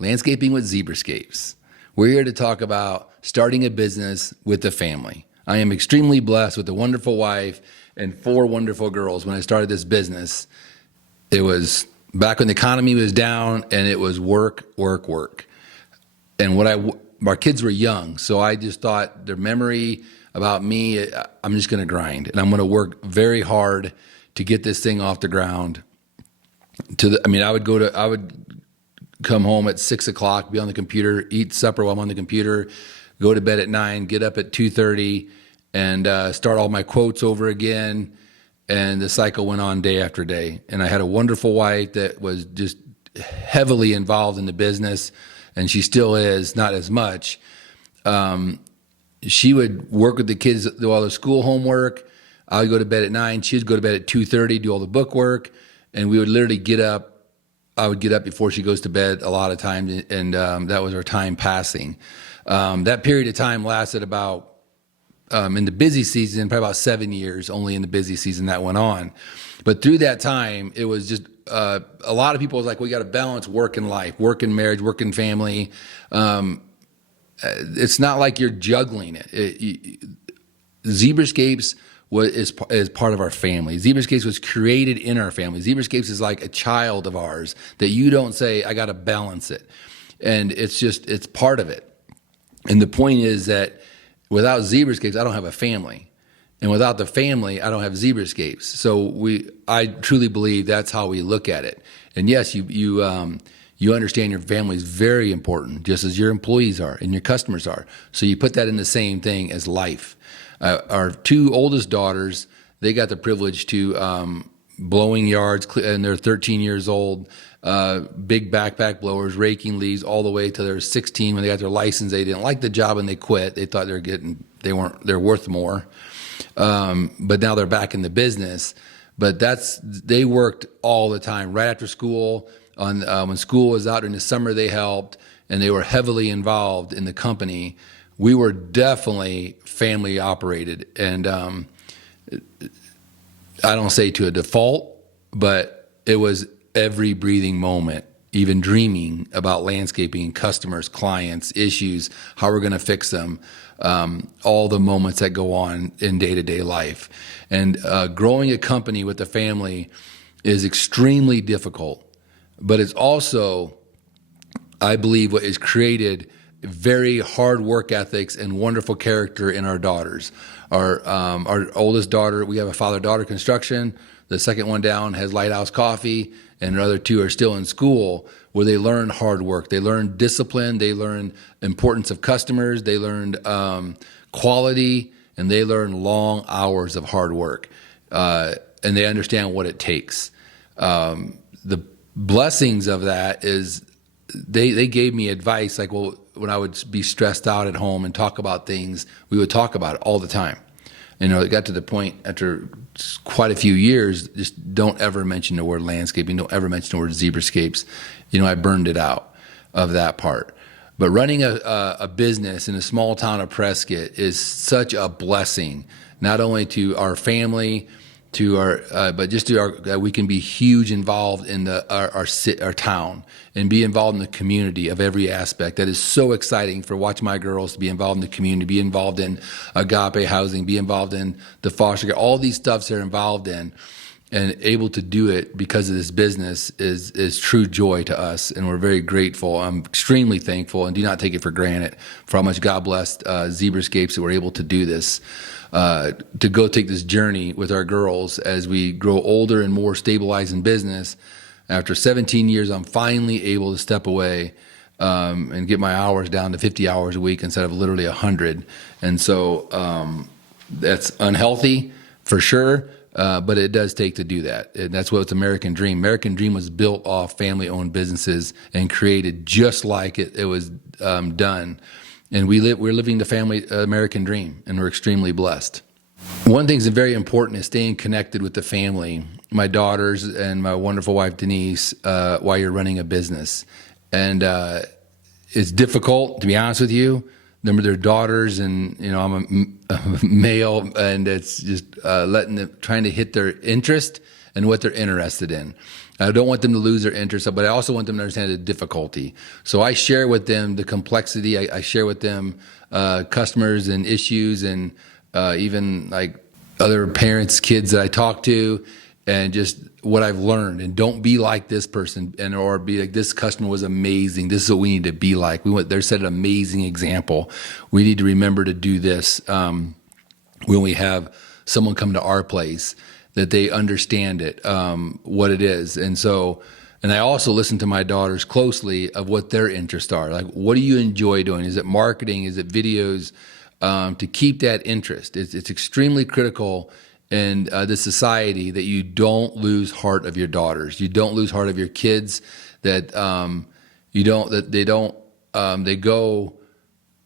Landscaping with ZebraScapes. We're here to talk about starting a business with the family. I am extremely blessed with a wonderful wife and 4 wonderful girls. When I started this business, it was back when the economy was down and it was work, work, work. And our kids were young, so I just thought their memory about me, I'm just going to grind and I'm going to work very hard to get this thing off the ground. I would come home at 6 o'clock, be on the computer, eat supper while I'm on the computer, go to bed at 9, get up at 2:30, and start all my quotes over again. And the cycle went on day after day. And I had a wonderful wife that was just heavily involved in the business, and she still is, not as much. She would work with the kids, do all the school homework. I would go to bed at 9. She would go to bed at 2:30, do all the book work, and we would literally get up. I would get up before she goes to bed a lot of times, and that was our time passing. That period of time lasted about, in the busy season, probably about 7 years, only in the busy season that went on. But through that time, it was just, a lot of people was like, we got to balance work and life, work and marriage, work and family. It's not like you're juggling it. ZebraScapes is part of our family. ZebraScapes was created in our family. ZebraScapes is like a child of ours that you don't say, I got to balance it. And it's part of it. And the point is that without ZebraScapes, I don't have a family. And without the family, I don't have ZebraScapes. So I truly believe that's how we look at it. And yes, you understand your family is very important, just as your employees are and your customers are. So you put that in the same thing as life. Our 2 oldest daughters, they got the privilege to blowing yards, and they're 13 years old, big backpack blowers, raking leaves, all the way to they're 16. When they got their license, they didn't like the job and they quit. They thought they're worth more. But now they're back in the business. But they worked all the time, right after school. When school was out in the summer, they helped, and they were heavily involved in the company. We were definitely family operated, and I don't say to a default, but it was every breathing moment, even dreaming about landscaping, customers, clients, issues, how we're going to fix them, all the moments that go on in day-to-day life. And growing a company with a family is extremely difficult, but it's also, I believe, what is created very hard work ethics and wonderful character in our daughters. Our oldest daughter, we have a father-daughter construction. The second one down has Lighthouse Coffee, and the other 2 are still in school, where they learn hard work. They learn discipline. They learn importance of customers. They learned quality, and they learn long hours of hard work. And they understand what it takes. The blessings of that is they gave me advice, like, well, when I would be stressed out at home and talk about things, we would talk about it all the time. It got to the point after quite a few years, just don't ever mention the word landscaping, don't ever mention the word ZebraScapes. I burned it out of that part. But running a business in a small town of Prescott is such a blessing, not only to our family, but just to we can be huge involved in our town and be involved in the community of every aspect. That is so exciting for Watch My Girls to be involved in the community, be involved in Agape Housing, be involved in the foster care, all these stuffs they're involved in, and able to do it because of this business is true joy to us, and we're very grateful. I'm extremely thankful and do not take it for granted for how much God blessed ZebraScapes that we're able to do this. To go take this journey with our girls as we grow older and more stabilized in business. After 17 years, I'm finally able to step away and get my hours down to 50 hours a week instead of literally 100. And so that's unhealthy for sure, but it does take to do that. And that's what's American Dream. American Dream was built off family-owned businesses and created just like it was done. And we're living the family American dream, and we're extremely blessed. One thing that's very important is staying connected with the family, my daughters and my wonderful wife, Denise, while you're running a business. And it's difficult, to be honest with you. They're daughters, and I'm a male, and it's just trying to hit their interest and what they're interested in. I don't want them to lose their interest, but I also want them to understand the difficulty. So I share with them the complexity. I share with them customers and issues, and even like other parents, kids that I talk to, and just what I've learned. And don't be like this person, and or be like, this customer was amazing. This is what we need to be like. They set an amazing example. We need to remember to do this when we have someone come to our place, that they understand it, what it is. And so, and I also listen to my daughters closely of what their interests are. Like, what do you enjoy doing? Is it marketing? Is it videos? To keep that interest. It's extremely critical in this society that you don't lose heart of your daughters. You don't lose heart of your kids, that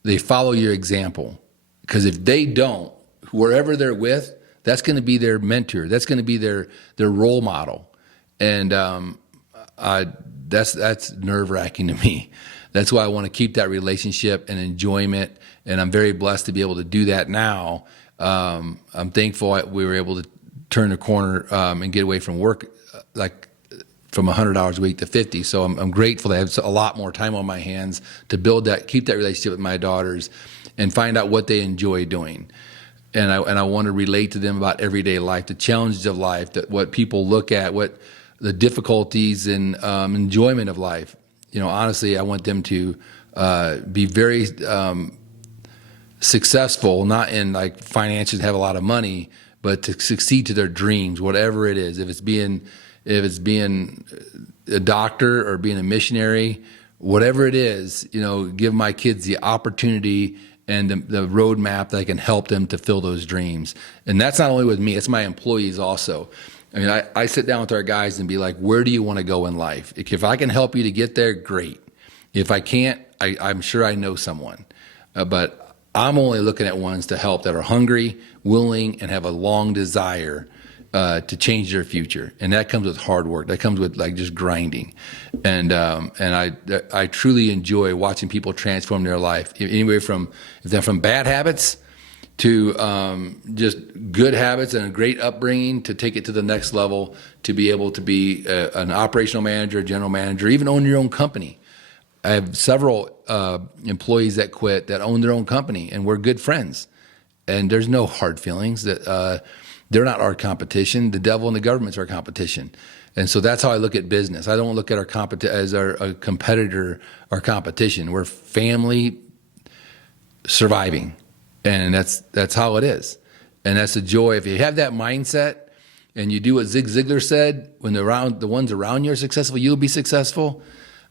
they follow your example. Because if they don't, wherever they're with, that's going to be their mentor. That's going to be their role model. And that's nerve-wracking to me. That's why I want to keep that relationship and enjoyment. And I'm very blessed to be able to do that now. I'm thankful we were able to turn the corner and get away from work, like from 100 hours a week to 50. So I'm grateful to have a lot more time on my hands to keep that relationship with my daughters and find out what they enjoy doing. And I want to relate to them about everyday life, the challenges of life, what people look at, what the difficulties and enjoyment of life. Honestly, I want them to be very successful, not in like finances, have a lot of money, but to succeed to their dreams, whatever it is. If it's being a doctor or being a missionary, whatever it is, give my kids the opportunity and the roadmap that I can help them to fill those dreams. And that's not only with me, it's my employees also. I mean, I sit down with our guys and be like, where do you want to go in life? If I can help you to get there, great. If I can't, I'm sure I know someone. But I'm only looking at ones to help that are hungry, willing, and have a long desire to change their future. And that comes with hard work. That comes with like just grinding. And I truly enjoy watching people transform their life. Anyway, if they're from bad habits to just good habits and a great upbringing, to take it to the next level, to be able to be an operational manager, general manager, even own your own company. I have several employees that quit that own their own company, and we're good friends. And there's no hard feelings. That they're not our competition. The devil and the government's our competition. And so that's how I look at business. I don't look at our a competitor or competition. We're family surviving, and that's how it is. And that's the joy. If you have that mindset and you do what Zig Ziglar said, when the ones around you are successful, you'll be successful.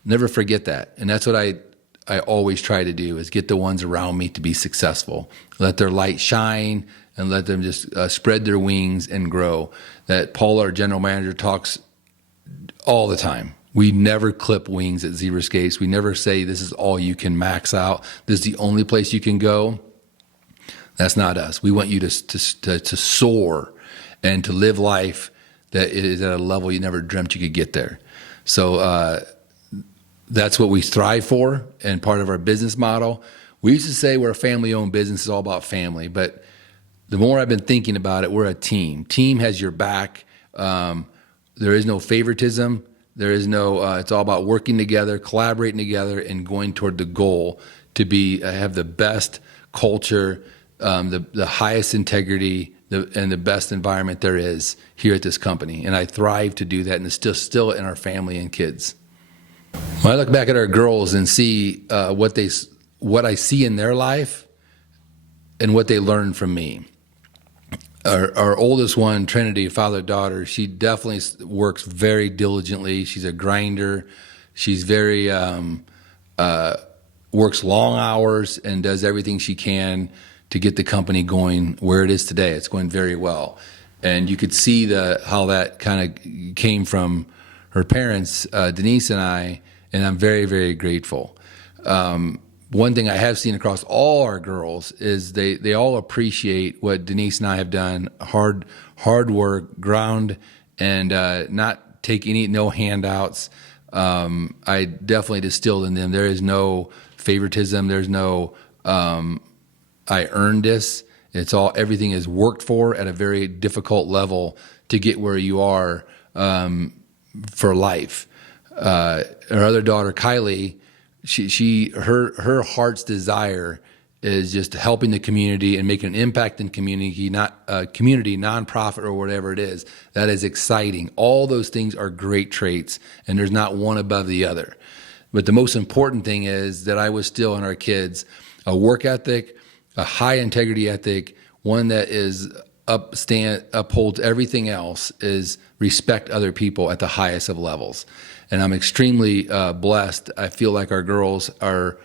Never forget that. And that's what I always try to do, is get the ones around me to be successful. Let their light shine and let them just spread their wings and grow. That Paul, our general manager, talks all the time. We never clip wings at ZebraScapes. We never say this is all you can max out. This is the only place you can go. That's not us. We want you to soar and to live life that is at a level you never dreamt you could get there. So that's what we strive for, and part of our business model. We used to say we're a family-owned business. It's all about family. But the more I've been thinking about it, we're a team. Team has your back. There is no favoritism. There is no. It's all about working together, collaborating together, and going toward the goal to have the best culture, the highest integrity, and the best environment there is here at this company. And I thrive to do that, and it's still in our family and kids. When I look back at our girls and see what I see in their life and what they learn from me. Our oldest one, Trinity, father-daughter, she definitely works very diligently. She's a grinder. She's very works long hours and does everything she can to get the company going where it is today. It's going very well. And you could see how that kind of came from her parents, Denise and I, and I'm very, very grateful. One thing I have seen across all our girls is they all appreciate what Denise and I have done, hard work, ground, and not take no handouts. I definitely distilled in them. There is no favoritism. There's no I earned this. Everything is worked for at a very difficult level to get where you are. for life. Our other daughter, Kylie, her heart's desire is just helping the community and making an impact in community, not community, nonprofit, or whatever it is. That is exciting. All those things are great traits, and there's not one above the other. But the most important thing is that I was still in our kids a work ethic, a high integrity ethic, one that is upholds everything else, is respect other people at the highest of levels. And I'm extremely blessed. I feel like our girls are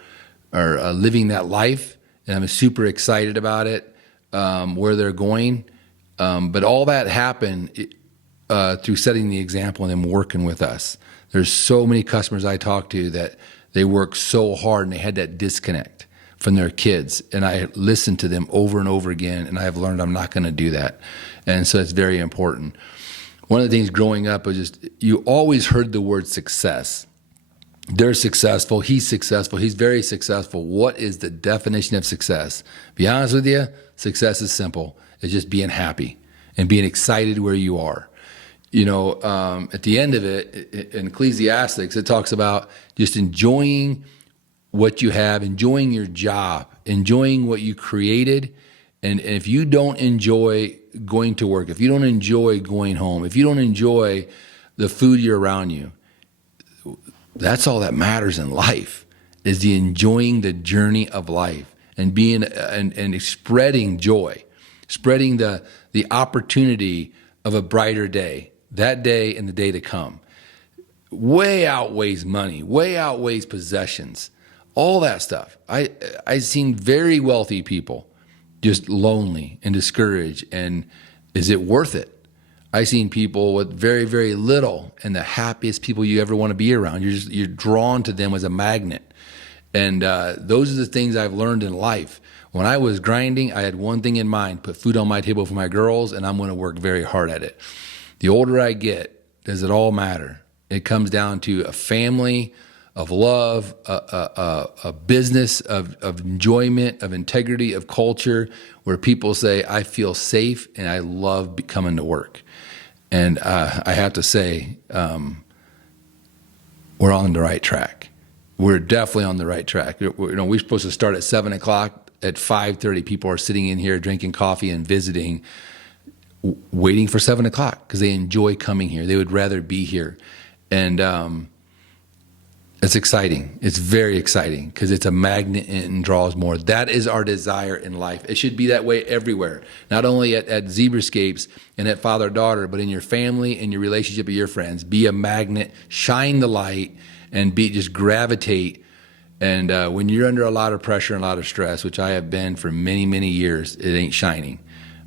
living that life, and I'm super excited about it, where they're going. But all that happened through setting the example and them working with us. There's so many customers I talk to that they work so hard and they had that disconnect from their kids. And I listened to them over and over again, and I've learned I'm not going to do that. And so it's very important. One of the things growing up was just, you always heard the word success. They're successful. He's very successful. What is the definition of success? Be honest with you, success is simple. It's just being happy and being excited where you are. You know, at the end of it, in Ecclesiastics, it talks about just enjoying what you have, enjoying your job, enjoying what you created. And if you don't enjoy going to work, if you don't enjoy going home, if you don't enjoy the food you're around you, that's all that matters in life, is the enjoying the journey of life and being and spreading joy, spreading the opportunity of a brighter day, that day and the day to come. Way outweighs money, way outweighs possessions, all that stuff. I've seen very wealthy people just lonely and discouraged, and is it worth it? I've seen people with very, very little and the happiest people you ever want to be around. You're drawn to them as a magnet. And those are the things I've learned in life. When I was grinding, I had one thing in mind: put food on my table for my girls, and I'm going to work very hard at it. The older I get, does it all matter? It comes down to a family of love, a business of enjoyment, of integrity, of culture, where people say, I feel safe and I love coming to work. And I have to say, we're on the right track. We're definitely on the right track. We're supposed to start at 7 o'clock. At 5:30, people are sitting in here drinking coffee and visiting, waiting for 7 o'clock because they enjoy coming here. They would rather be here. And it's exciting. It's very exciting because it's a magnet and draws more. That is our desire in life. It should be that way everywhere, not only at ZebraScapes and at father-daughter, but in your family and your relationship with your friends. Be a magnet, shine the light, and just gravitate. And when you're under a lot of pressure and a lot of stress, which I have been for many, many years, it ain't shining.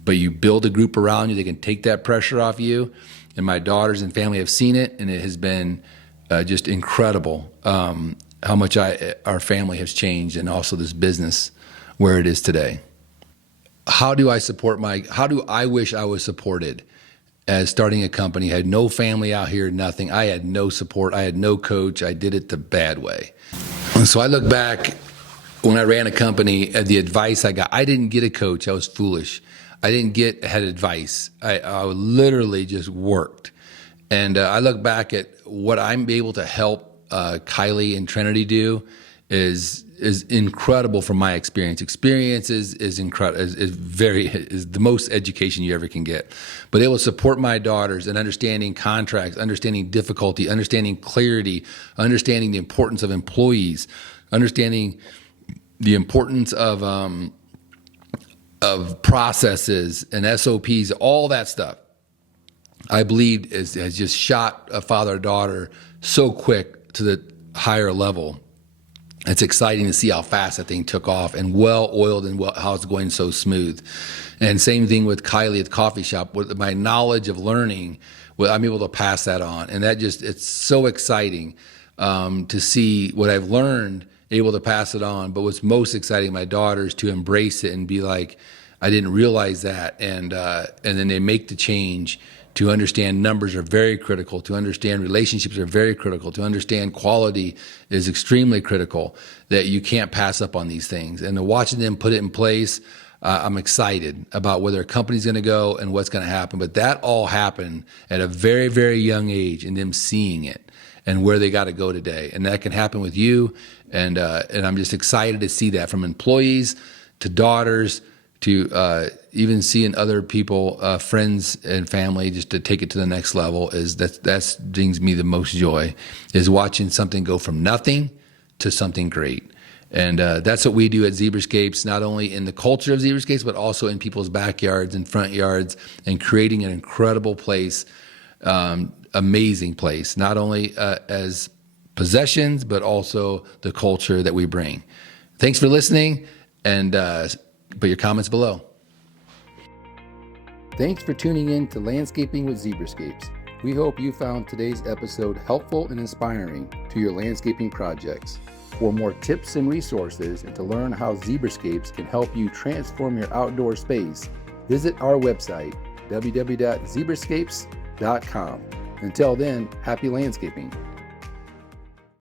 But you build a group around you that can take that pressure off you. And my daughters and family have seen it, and it has been just incredible how much our family has changed, and also this business where it is today. How do I wish I was supported as starting a company? I had no family out here, nothing. I had no support. I had no coach. I did it the bad way. And so I look back when I ran a company at the advice I got. I didn't get a coach. I was foolish. I didn't had advice. I literally just worked. And I look back at what I'm able to help Kylie and Trinity do is incredible from my experience. Experience is incredible. Is the most education you ever can get. But it will support my daughters in understanding contracts, understanding difficulty, understanding clarity, understanding the importance of employees, understanding the importance of processes and SOPs, all that stuff. I believe has just shot a father-daughter so quick to the higher level. It's exciting to see how fast that thing took off and well-oiled and how it's going so smooth. And same thing with Kylie at the coffee shop. With my knowledge of learning, I'm able to pass that on. And it's so exciting to see what I've learned, able to pass it on. But what's most exciting, my daughters, to embrace it and be like, I didn't realize that. And then they make the change. To understand numbers are very critical, to understand relationships are very critical, to understand quality is extremely critical, that you can't pass up on these things. And watching them put it in place, I'm excited about where their company's going to go and what's going to happen. But that all happened at a very, very young age, and them seeing it and where they got to go today. And that can happen with you. And I'm just excited to see that, from employees to daughters to even seeing other people, friends and family, just to take it to the next level. That brings me the most joy, is watching something go from nothing to something great. And that's what we do at ZebraScapes, not only in the culture of ZebraScapes, but also in people's backyards and front yards, and creating an incredible place, amazing place, not only as possessions, but also the culture that we bring. Thanks for listening, and put your comments below. Thanks for tuning in to Landscaping with ZebraScapes. We hope you found today's episode helpful and inspiring to your landscaping projects. For more tips and resources, and to learn how ZebraScapes can help you transform your outdoor space, visit our website, www.zebrascapes.com. Until then, happy landscaping.